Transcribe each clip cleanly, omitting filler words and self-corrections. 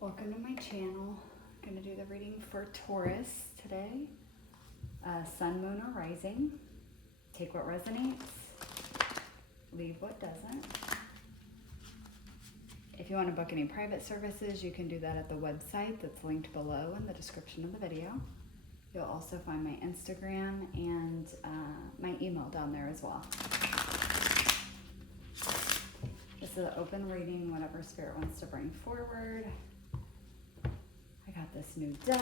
Welcome to my channel. I'm going to do the reading for Taurus today. Sun, Moon, or Rising. Take what resonates, leave what doesn't. If you want to book any private services, you can do that at the website that's linked below in the description of the video. You'll also find my Instagram and my email down there as well. This is an open reading, whatever Spirit wants to bring forward. I got this new deck.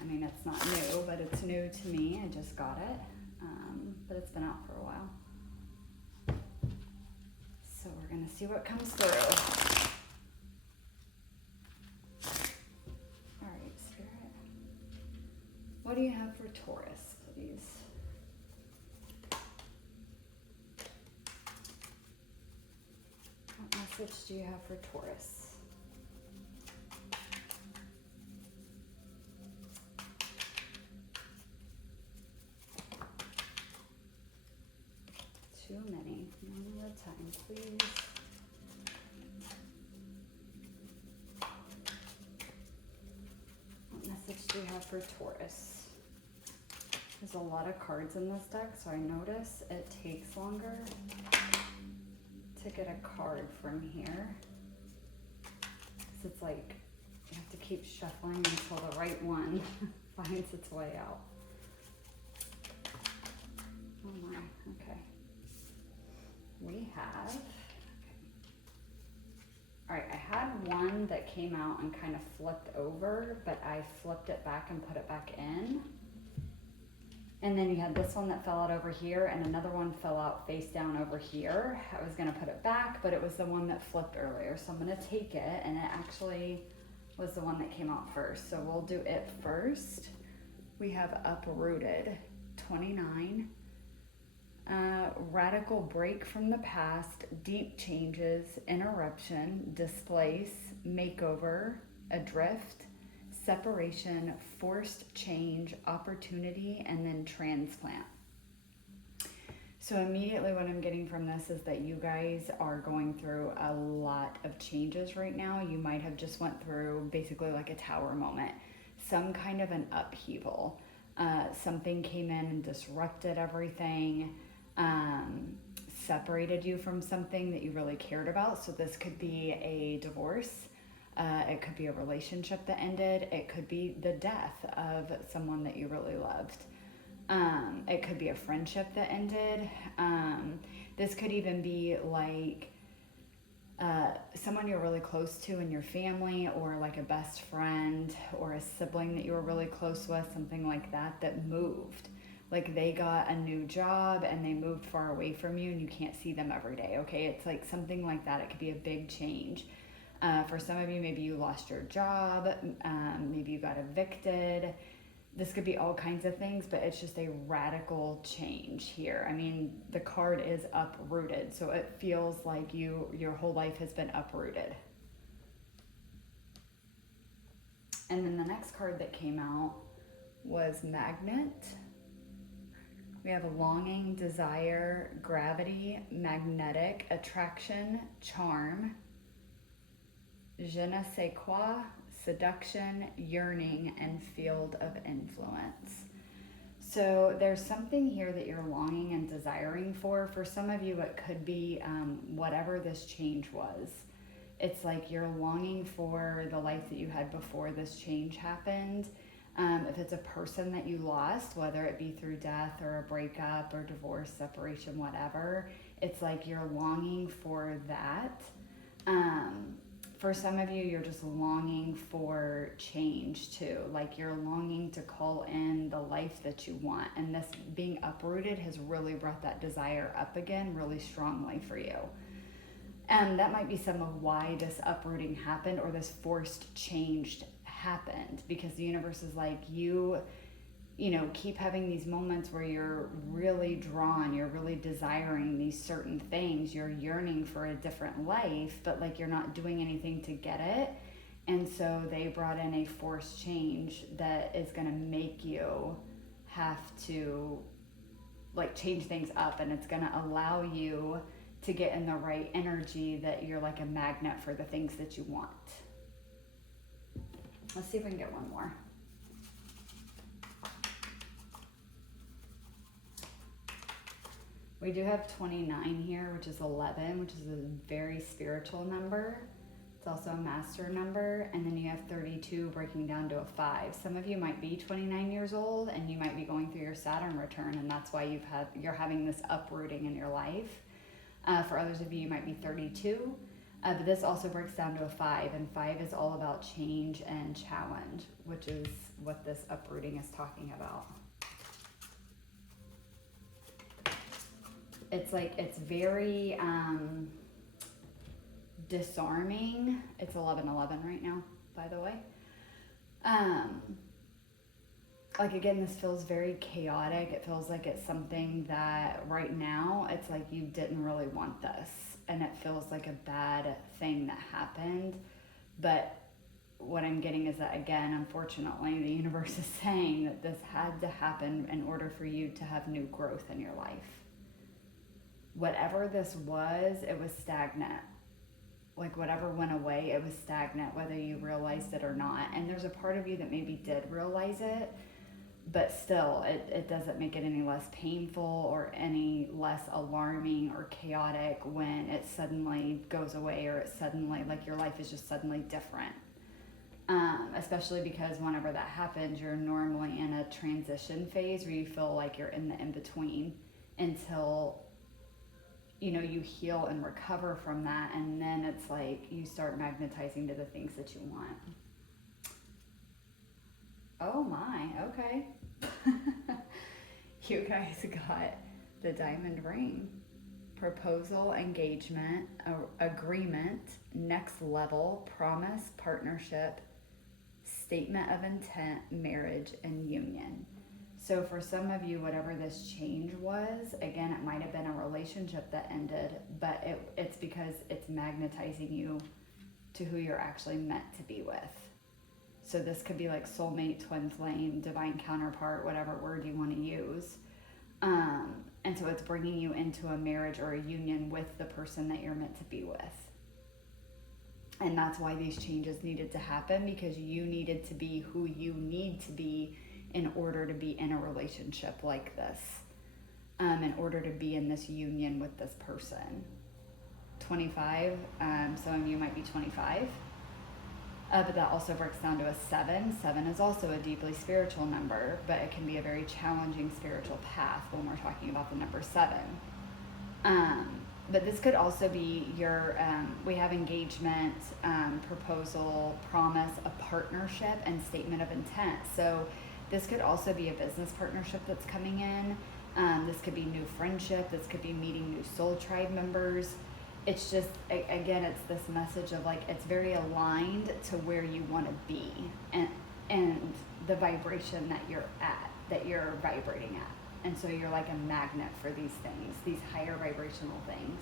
I mean, it's not new, but it's new to me. I just got it, but it's been out for a while. So we're gonna see what comes through. All right, Spirit. What do you have for Taurus, please? What message do you have for Taurus? Too many. One at a time, please. What message do you have for Taurus? There's a lot of cards in this deck, so I notice it takes longer to get a card from here. So it's like you have to keep shuffling until the right one finds its way out. Oh my, okay. We have, all right, I had one that came out and kind of flipped over, but I flipped it back and put it back in. And then you had this one that fell out over here, and another one fell out face down over here. I was gonna put it back, but it was the one that flipped earlier. So I'm gonna take it, and it actually was the one that came out first. So we'll do it first. We have Uprooted, 29. Radical break from the past, deep changes, interruption, displace, makeover, adrift, separation, forced change, opportunity, and then transplant. So immediately what I'm getting from this is that you guys are going through a lot of changes right now. You might have just went through basically like a tower moment, some kind of an upheaval. Something came in and disrupted everything. Separated you from something that you really cared about. So this could be a divorce. It could be a relationship that ended. It could be the death of someone that you really loved. It could be a friendship that ended. This could even be like someone you're really close to in your family, or like a best friend or a sibling that you were really close with, something like that, that moved. Like they got a new job and they moved far away from you and you can't see them every day, okay? It's like something like that. It could be a big change. For some of you, maybe you lost your job, maybe you got evicted. This could be all kinds of things, but it's just a radical change here. I mean, the card is uprooted, so it feels like your whole life has been uprooted. And then the next card that came out was Magnet. We have longing, desire, gravity, magnetic, attraction, charm, je ne sais quoi, seduction, yearning, and field of influence. So there's something here that you're longing and desiring for. For some of you, it could be whatever this change was. It's like you're longing for the life that you had before this change happened. If it's a person that you lost, whether it be through death or a breakup or divorce, separation, whatever, it's like you're longing for that. For some of you, you're just longing for change too. Like you're longing to call in the life that you want. And this being uprooted has really brought that desire up again really strongly for you. And that might be some of why this uprooting happened, or this forced change happened, because the universe is like, you know, keep having these moments where you're really drawn, you're really desiring these certain things, you're yearning for a different life, but like you're not doing anything to get it. And so they brought in a forced change that is going to make you have to like change things up, and it's going to allow you to get in the right energy that you're like a magnet for the things that you want. Let's see if we can get one more. We do have 29 here, which is 11, which is a very spiritual number. It's also a master number. And then you have 32 breaking down to a 5. Some of you might be 29 years old and you might be going through your Saturn return, and that's why you're having this uprooting in your life. For others of you, you might be 32. But this also breaks down to a 5, and 5 is all about change and challenge, which is what this uprooting is talking about. It's like, it's very disarming. It's 11:11 right now, by the way. Like, again, this feels very chaotic. It feels like it's something that right now, it's like you didn't really want this. And it feels like a bad thing that happened. But what I'm getting is that, again, unfortunately, the universe is saying that this had to happen in order for you to have new growth in your life. Whatever this was, it was stagnant. Like, whatever went away, it was stagnant, whether you realized it or not. And there's a part of you that maybe did realize it, but still, it doesn't make it any less painful or any less alarming or chaotic when it suddenly goes away, or it suddenly, like, your life is just suddenly different. Especially because whenever that happens, you're normally in a transition phase where you feel like you're in the in-between until, you know, you heal and recover from that, and then it's like you start magnetizing to the things that you want. Oh my, okay. You guys got the diamond ring. Proposal, engagement, agreement, next level, promise, partnership, statement of intent, marriage, and union. So for some of you, whatever this change was, again, it might have been a relationship that ended, but it's because it's magnetizing you to who you're actually meant to be with. So this could be like soulmate, twin flame, divine counterpart, whatever word you want to use. And so it's bringing you into a marriage or a union with the person that you're meant to be with. And that's why these changes needed to happen, because you needed to be who you need to be in order to be in a relationship like this, in order to be in this union with this person. 25, some of you might be 25, but that also breaks down to a 7. 7 is also a deeply spiritual number, but it can be a very challenging spiritual path when we're talking about the number 7. But this could also be your, we have engagement, proposal, promise, a partnership, and statement of intent. So this could also be a business partnership that's coming in. This could be new friendship. This could be meeting new soul tribe members. It's just, again, it's this message of like, it's very aligned to where you want to be and the vibration that you're at, that you're vibrating at. And so you're like a magnet for these things, these higher vibrational things.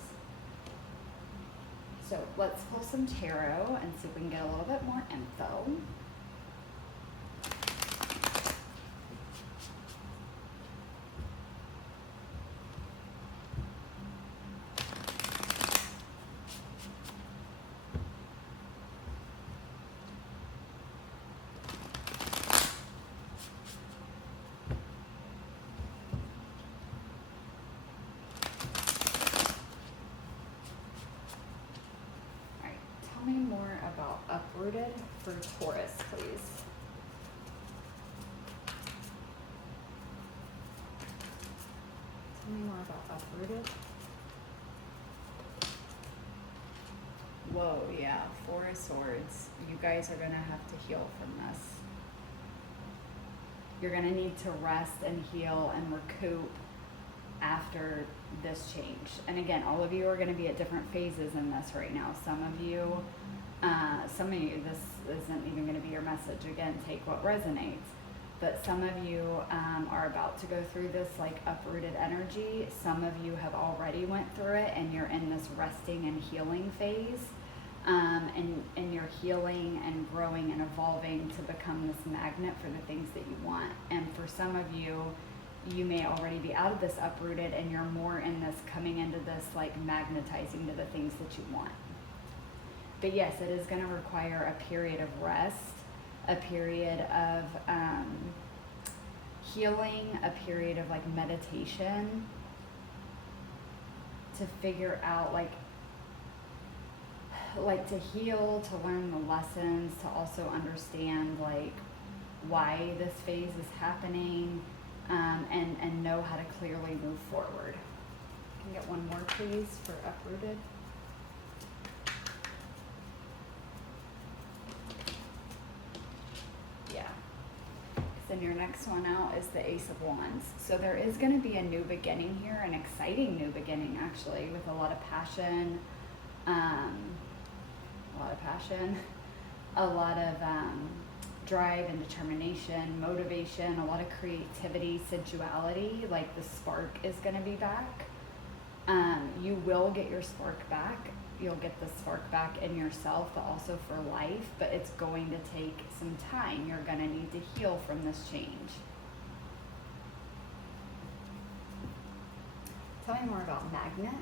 So let's pull some tarot and see if we can get a little bit more info. Tell me more about uprooted for Taurus, please. Tell me more about uprooted. Whoa, yeah, 4 of Swords. You guys are gonna have to heal from this. You're gonna need to rest and heal and recoup after this change. And again, all of you are going to be at different phases in this right now. Some of you, this isn't even going to be your message. Again, take what resonates. But some of you are about to go through this like uprooted energy. Some of you have already went through it and you're in this resting and healing phase. And you're healing and growing and evolving to become this magnet for the things that you want. And for some of you, you may already be out of this uprooted and you're more in this coming into this like magnetizing to the things that you want. But yes, it is going to require a period of rest a period of healing, a period of like meditation to figure out like to heal, to learn the lessons, to also understand like why this phase is happening, and know how to clearly move forward. Can I get one more please for uprooted? Yeah. Then your next one out is the Ace of Wands. So there is going to be a new beginning here, an exciting new beginning actually, with a lot of passion, a lot of drive and determination, motivation, a lot of creativity, sensuality. Like the spark is going to be back. You will get your spark back. You'll get the spark back in yourself, but also for life. But it's going to take some time. You're going to need to heal from this change. Tell me more about Magnet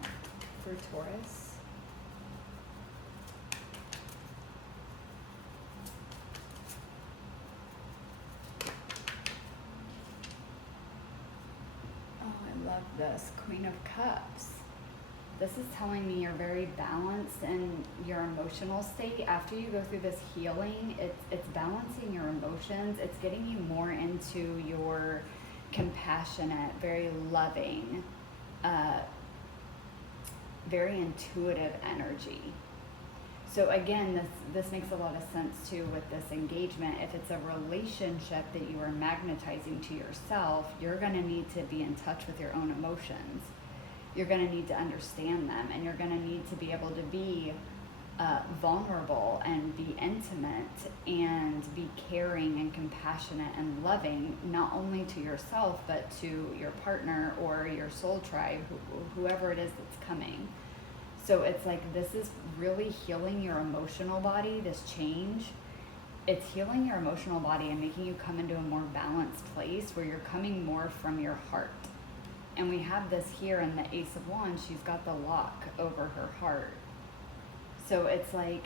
for Taurus. Love this Queen of Cups. This is telling me you're very balanced in your emotional state. After you go through this healing, it's balancing your emotions. It's getting you more into your compassionate, very loving, very intuitive energy. So again, this makes a lot of sense too with this engagement. If it's a relationship that you are magnetizing to yourself, you're going to need to be in touch with your own emotions. You're going to need to understand them, and you're going to need to be able to be vulnerable and be intimate and be caring and compassionate and loving, not only to yourself, but to your partner or your soul tribe, whoever it is that's coming. So it's like this is really healing your emotional body, this change. It's healing your emotional body and making you come into a more balanced place where you're coming more from your heart. And we have this here in the Ace of Wands. She's got the lock over her heart. So it's like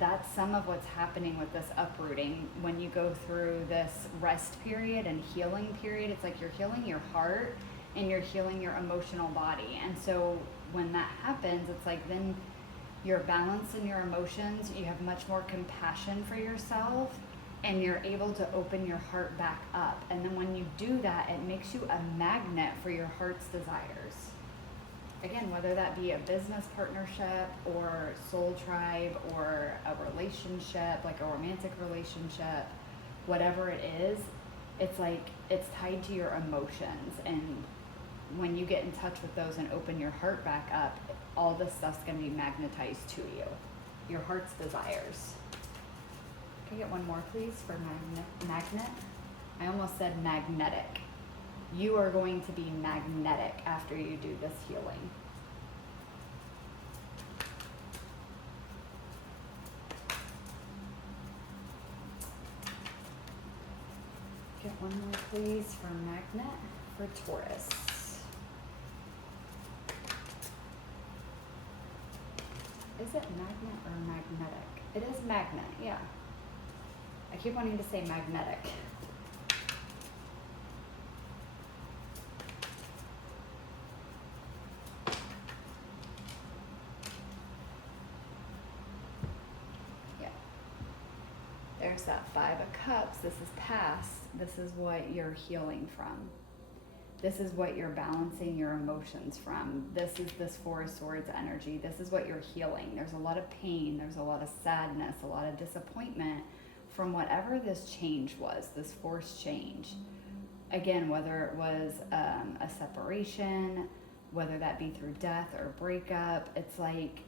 that's some of what's happening with this uprooting. When you go through this rest period and healing period, it's like you're healing your heart and you're healing your emotional body. And so when that happens, it's like then you're balanced in your emotions, you have much more compassion for yourself, and you're able to open your heart back up. And then when you do that, it makes you a magnet for your heart's desires. Again, whether that be a business partnership or soul tribe or a relationship, like a romantic relationship, whatever it is, it's like it's tied to your emotions. And when you get in touch with those and open your heart back up, all this stuff's going to be magnetized to you, your heart's desires. Can I get one more, please, for magnet? I almost said magnetic. You are going to be magnetic after you do this healing. Get one more, please, for magnet for Taurus. Is it magnet or magnetic? It is magnet, yeah. I keep wanting to say magnetic. Yeah. There's that Five of Cups. This is past. This is what you're healing from. This is what you're balancing your emotions from. This is this Four of Swords energy. This is what you're healing. There's a lot of pain. There's a lot of sadness, a lot of disappointment from whatever this change was, this forced change. Again, whether it was a separation, whether that be through death or breakup, it's like,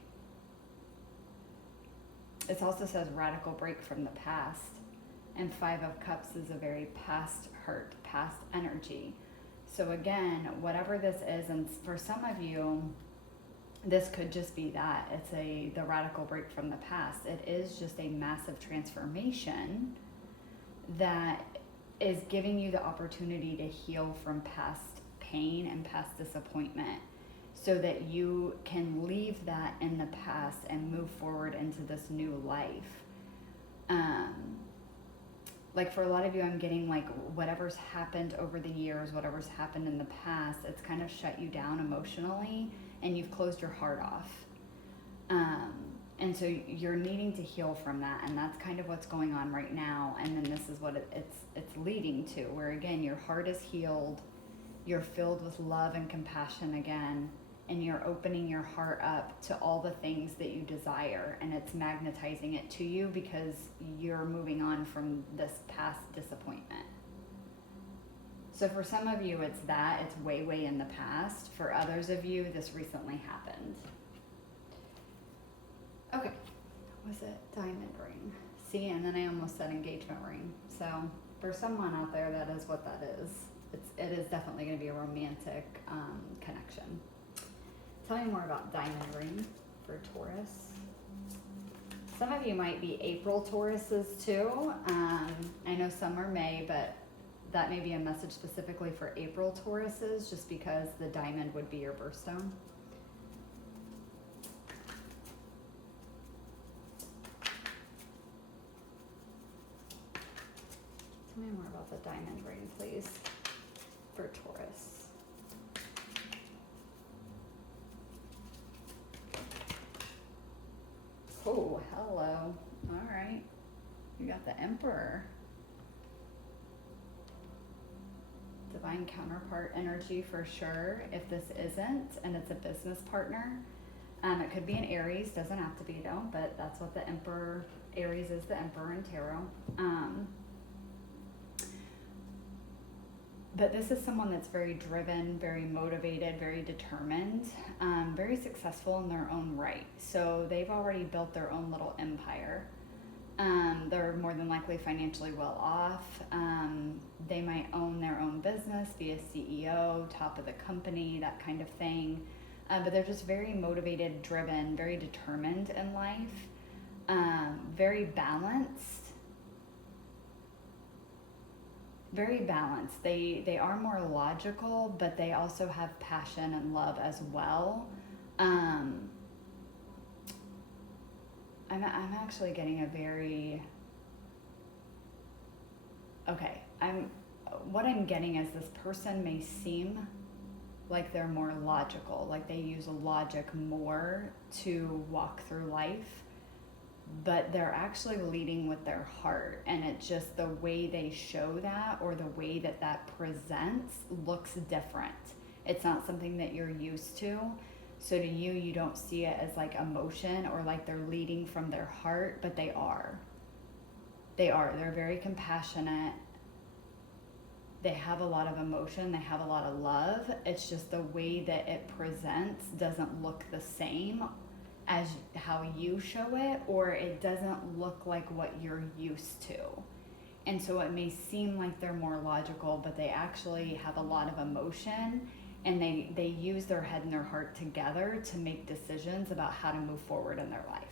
it also says radical break from the past. And Five of Cups is a very past hurt, past energy. So again, whatever this is, and for some of you, this could just be that. It's the radical break from the past. It is just a massive transformation that is giving you the opportunity to heal from past pain and past disappointment so that you can leave that in the past and move forward into this new life. like for a lot of you, I'm getting like whatever's happened over the years, whatever's happened in the past, it's kind of shut you down emotionally and you've closed your heart off. And so you're needing to heal from that, and that's kind of what's going on right now. And then this is what it's leading to, where again, your heart is healed, you're filled with love and compassion again, and you're opening your heart up to all the things that you desire, and it's magnetizing it to you because you're moving on from this past disappointment. So for some of you, it's way in the past. For others of you, this recently happened. Okay, was it diamond ring? See, and then I almost said engagement ring. So for someone out there, that is what that is. It is definitely going to be a romantic connection. Tell me more about diamond ring for Taurus. Some of you might be April Tauruses too. I know some are May, but that may be a message specifically for April Tauruses, just because the diamond would be your birthstone. Tell me more about the diamond ring, please, for Taurus. Oh, hello. All right. You got the Emperor. Divine counterpart energy for sure. If this isn't, and it's a business partner, it could be an Aries. Doesn't have to be though, but that's what the Emperor, Aries is the Emperor in tarot. But this is someone that's very driven, very motivated, very determined, very successful in their own right. So they've already built their own little empire. They're more than likely financially well off. They might own their own business, be a CEO, top of the company, that kind of thing. But they're just very motivated, driven, very determined in life, very balanced. Very balanced. They are more logical, but they also have passion and love as well. I'm actually getting a very, okay, what I'm getting is this person may seem like they're more logical, like they use logic more to walk through life, but they're actually leading with their heart, and it's just the way they show that, or the way that that presents, looks different. It's not something that you're used to. So to you, you don't see it as like emotion or like they're leading from their heart, but they are. They're very compassionate. They have a lot of emotion. They have a lot of love. It's just the way that it presents doesn't look the same as how you show it, or it doesn't look like what you're used to. And so it may seem like they're more logical, but they actually have a lot of emotion, and they use their head and their heart together to make decisions about how to move forward in their life.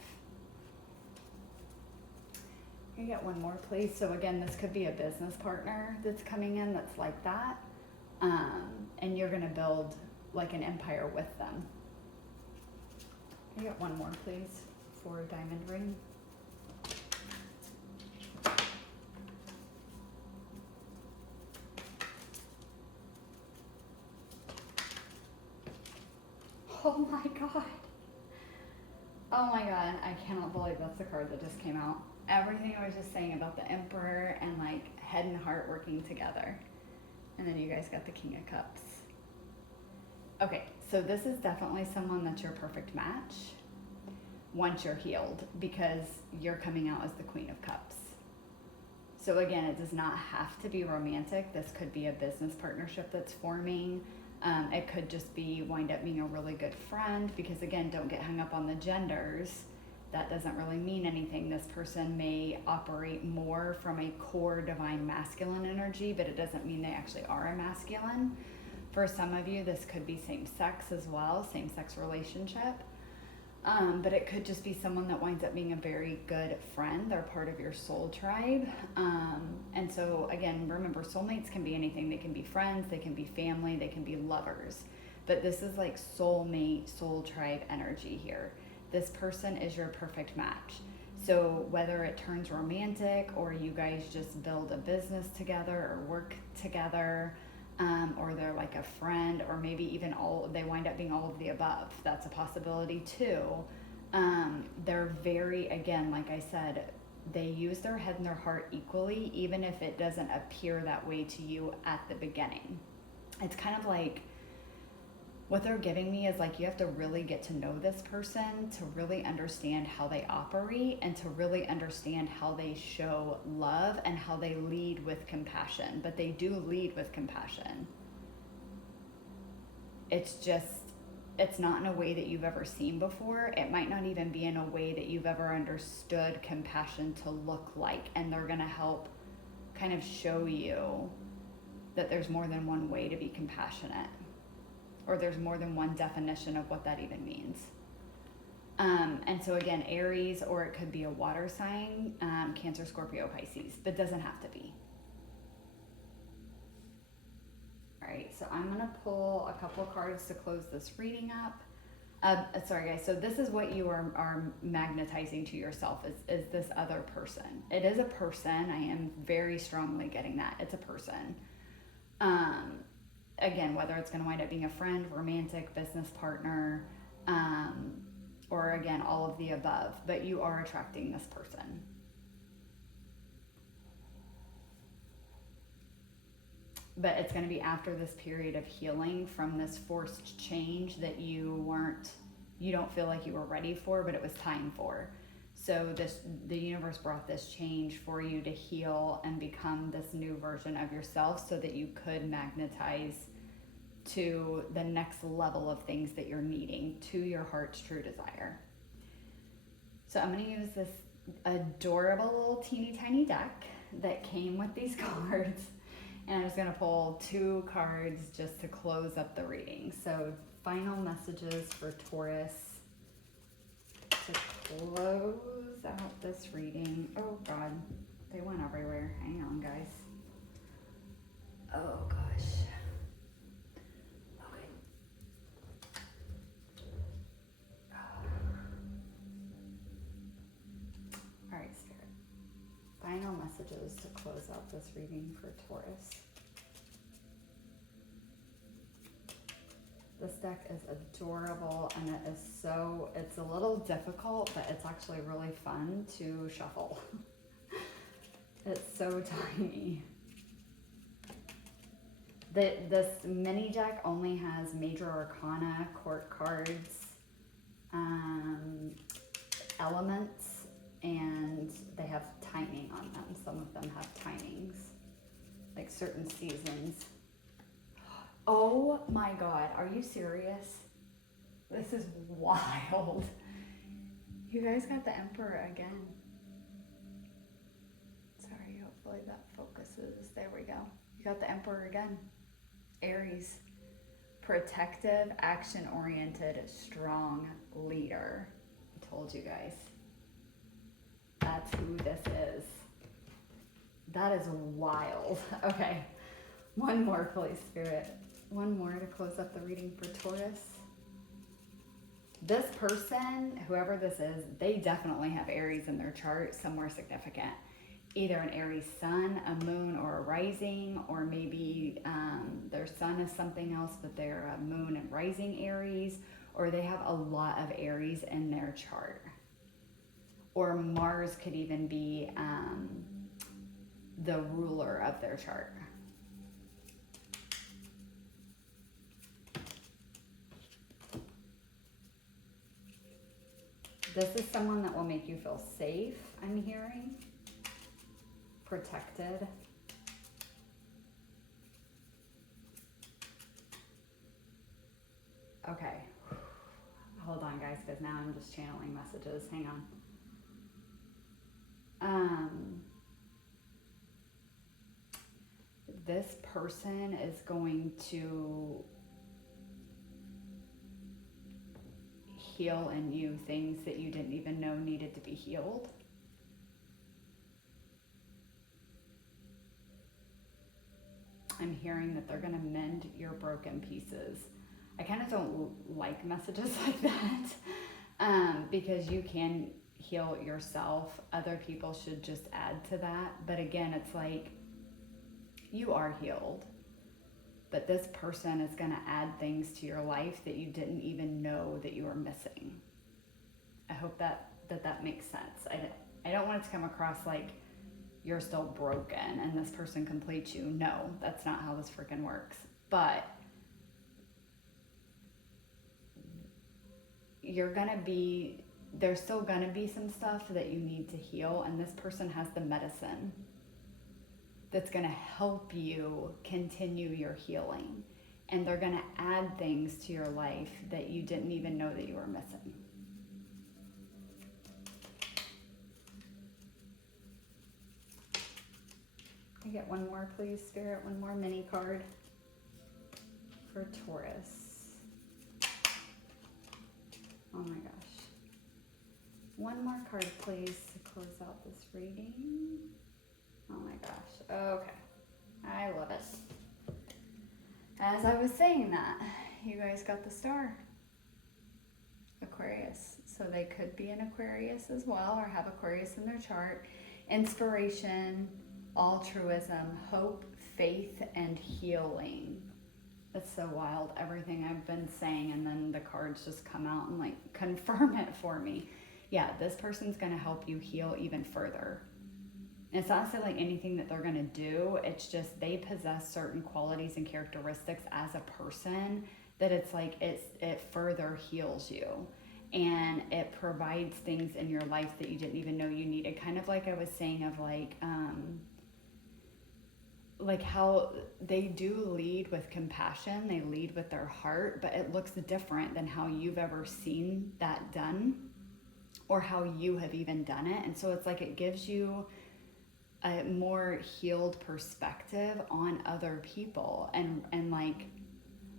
Can you get one more, please? So again, this could be a business partner that's coming in that's like that, and you're gonna build like an empire with them. Can you get one more, please, for diamond ring? Oh my God. Oh my God, I cannot believe that's the card that just came out. Everything I was just saying about the Emperor and like head and heart working together. And then you guys got the King of Cups. Okay, so this is definitely someone that's your perfect match once you're healed, because you're coming out as the Queen of Cups. So again, it does not have to be romantic. This could be a business partnership that's forming. It could just be wind up being a really good friend, because again, don't get hung up on the genders. That doesn't really mean anything. This person may operate more from a core divine masculine energy, but it doesn't mean they actually are a masculine. For some of you, this could be same sex as well, same sex relationship. But it could just be someone that winds up being a very good friend. They're part of your soul tribe. And so again, remember, soulmates can be anything. They can be friends, they can be family, they can be lovers. But this is like soulmate, soul tribe energy here. This person is your perfect match. So whether it turns romantic or you guys just build a business together or work together, or they're like a friend, or maybe even they wind up being all of the above. That's a possibility too. They're very, again, like I said, they use their head and their heart equally, even if it doesn't appear that way to you at the beginning. It's kind of like, what they're giving me is like, you have to really get to know this person to really understand how they operate and to really understand how they show love and how they lead with compassion. But they do lead with compassion. It's just, it's not in a way that you've ever seen before. It might not even be in a way that you've ever understood compassion to look like. And they're going to help kind of show you that there's more than one way to be compassionate. Or there's more than one definition of what that even means. And so again, Aries, or it could be a water sign, Cancer, Scorpio, Pisces, but doesn't have to be. All right, so I'm gonna pull a couple cards to close this reading up. Sorry guys, so this is what you are magnetizing to yourself, is this other person. It is a person. I am very strongly getting that. It's a person. Again, whether it's going to wind up being a friend, romantic, business partner, or again, all of the above, but you are attracting this person. But it's going to be after this period of healing from this forced change that you don't feel like you were ready for, but it was time for. So the universe brought this change for you to heal and become this new version of yourself so that you could magnetize to the next level of things that you're needing, to your heart's true desire. So I'm going to use this adorable little teeny tiny deck that came with these cards, and I'm just going to pull 2 cards just to close up the reading. So final messages for Taurus to close out this reading. Oh God, they went everywhere. Hang on, guys. Oh gosh. Okay. All right, Spirit. Final messages to close out this reading for Taurus. This deck is adorable, and it's a little difficult, but it's actually really fun to shuffle. It's so tiny. This mini deck only has major arcana, court cards, elements, and they have timing on them. Some of them have timings, like certain seasons. Oh my God, are you serious? This is wild. You guys got the Emperor again. Sorry, hopefully that focuses. There we go. You got the Emperor again. Aries. Protective, action-oriented, strong leader. I told you guys. That's who this is. That is wild. Okay. One more, please, Spirit. One more to close up the reading for Taurus. This person, whoever this is, they definitely have Aries in their chart somewhere significant. Either an Aries sun, a moon, or a rising, or maybe their sun is something else, but they're a moon and rising Aries, or they have a lot of Aries in their chart. Or Mars could even be the ruler of their chart. This is someone that will make you feel safe, I'm hearing. Protected. Okay. Hold on, guys, because now I'm just channeling messages. Hang on. This person is going to heal in you things that you didn't even know needed to be healed. I'm hearing that they're going to mend your broken pieces. I kind of don't like messages like that because you can heal yourself. Other people should just add to that. But again, it's like, you are healed, but this person is going to add things to your life that you didn't even know that you were missing. I hope that makes sense. I don't want it to come across like you're still broken and this person completes you. No, that's not how this freaking works. But there's still gonna be some stuff that you need to heal, and this person has the medicine that's gonna help you continue your healing. And they're gonna add things to your life that you didn't even know that you were missing. Can I get one more, please, Spirit? One more mini card for Taurus. Oh my gosh. One more card, please, to close out this reading. Oh my gosh. Okay. I love it. As I was saying that, you guys got the star. Aquarius. So they could be an Aquarius as well, or have Aquarius in their chart. Inspiration, altruism, hope, faith, and healing. It's so wild, everything I've been saying, and then the cards just come out and like confirm it for me. Yeah, this person's gonna help you heal even further. And it's not like anything that they're gonna do, it's just they possess certain qualities and characteristics as a person that it's like it further heals you. And it provides things in your life that you didn't even know you needed. Kind of like I was saying of like how they do lead with compassion, they lead with their heart, but it looks different than how you've ever seen that done or how you have even done it. And so it's like it gives you a more healed perspective on other people, and like,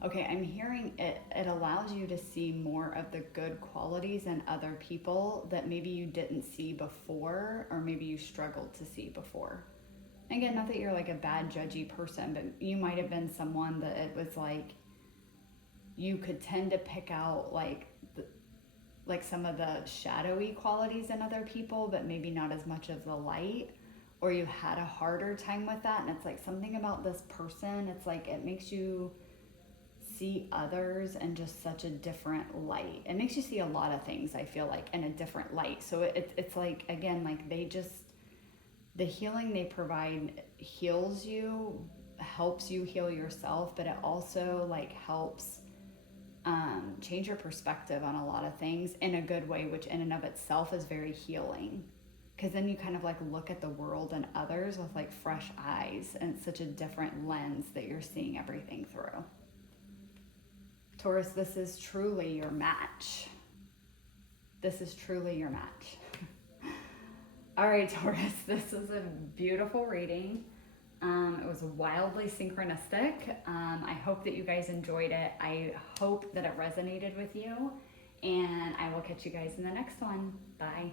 okay, I'm hearing it allows you to see more of the good qualities in other people that maybe you didn't see before, or maybe you struggled to see before. Again, not that you're like a bad judgy person, but you might have been someone that it was like you could tend to pick out like some of the shadowy qualities in other people, but maybe not as much of the light, or you had a harder time with that. And it's like something about this person, it's like it makes you see others in just such a different light. It makes you see a lot of things, I feel like, in a different light. So it's like, again, like the healing they provide heals you, helps you heal yourself, but it also like helps change your perspective on a lot of things in a good way, which in and of itself is very healing. Because then you kind of like look at the world and others with like fresh eyes, and it's such a different lens that you're seeing everything through. Taurus, this is truly your match. This is truly your match. All right, Taurus, this is a beautiful reading. It was wildly synchronistic. I hope that you guys enjoyed it. I hope that it resonated with you, and I will catch you guys in the next one. Bye.